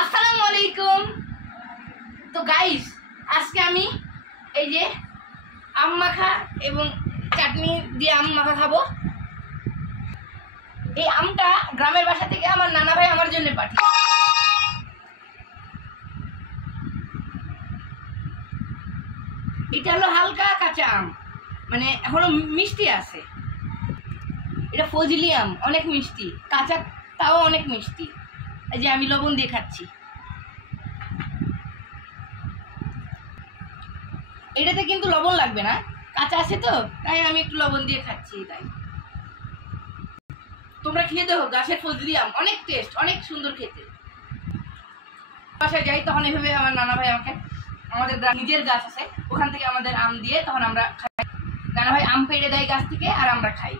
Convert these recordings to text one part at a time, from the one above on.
আসসালামু আলাইকুম। তো গাইস, আজকে আমি এই যে আম মাখা এবং চাটনি দিয়ে আম মাখা খাবো। এই আমটা গ্রামের বাসা থেকে আমার নানা ভাই আমার জন্য পাঠিয়েছে। এটা হলো হালকা কাঁচা আম, মানে এখনো মিষ্টি আছে। এটা ফজলি আম, অনেক মিষ্টি, কাঁচা তাও অনেক মিষ্টি। এই যে আমি লবণ দিয়ে খাচ্ছি। এটাতে কিন্তু লবণ লাগবে না, কাঁচা আছে তো, তাই আমি একটু লবণ দিয়ে খাচ্ছি। তাই তোমরা খেয়ে দেখো, গাছের ফজলি আম অনেক টেস্ট, অনেক সুন্দর খেতে। বাসায় যাই তখন এভাবে আমার নানা ভাই আমাকে, আমাদের নিজের গাছ আছে ওখান থেকে আমাদের আম দিয়ে তখন আমরা খাই। নানা ভাই আম পেড়ে দেয় গাছ থেকে আর আমরা খাই,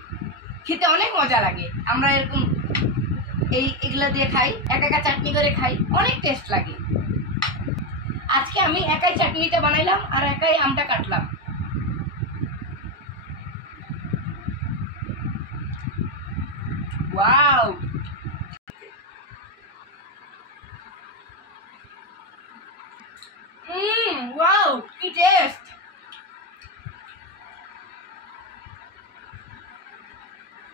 খেতে অনেক মজা লাগে। আমরা এরকম এগুলা দিয়ে খাই, একা একা চাটনি করে খাই, অনেক টেস্ট লাগে। আজকে আমি একাই চাটনিটা বানাইলাম আর একাই আমটা কাটলাম। ওয়াও, ওয়াও, কি টেস্ট!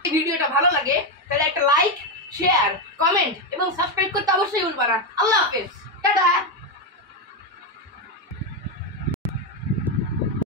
এই ভিডিওটা ভালো লাগে তাহলে একটা লাইক, শেয়ার, কমেন্ট এবং সাবস্ক্রাইব করতে অবশ্যই ভুলবা না। আল্লাহ হাফেজ, টাটা।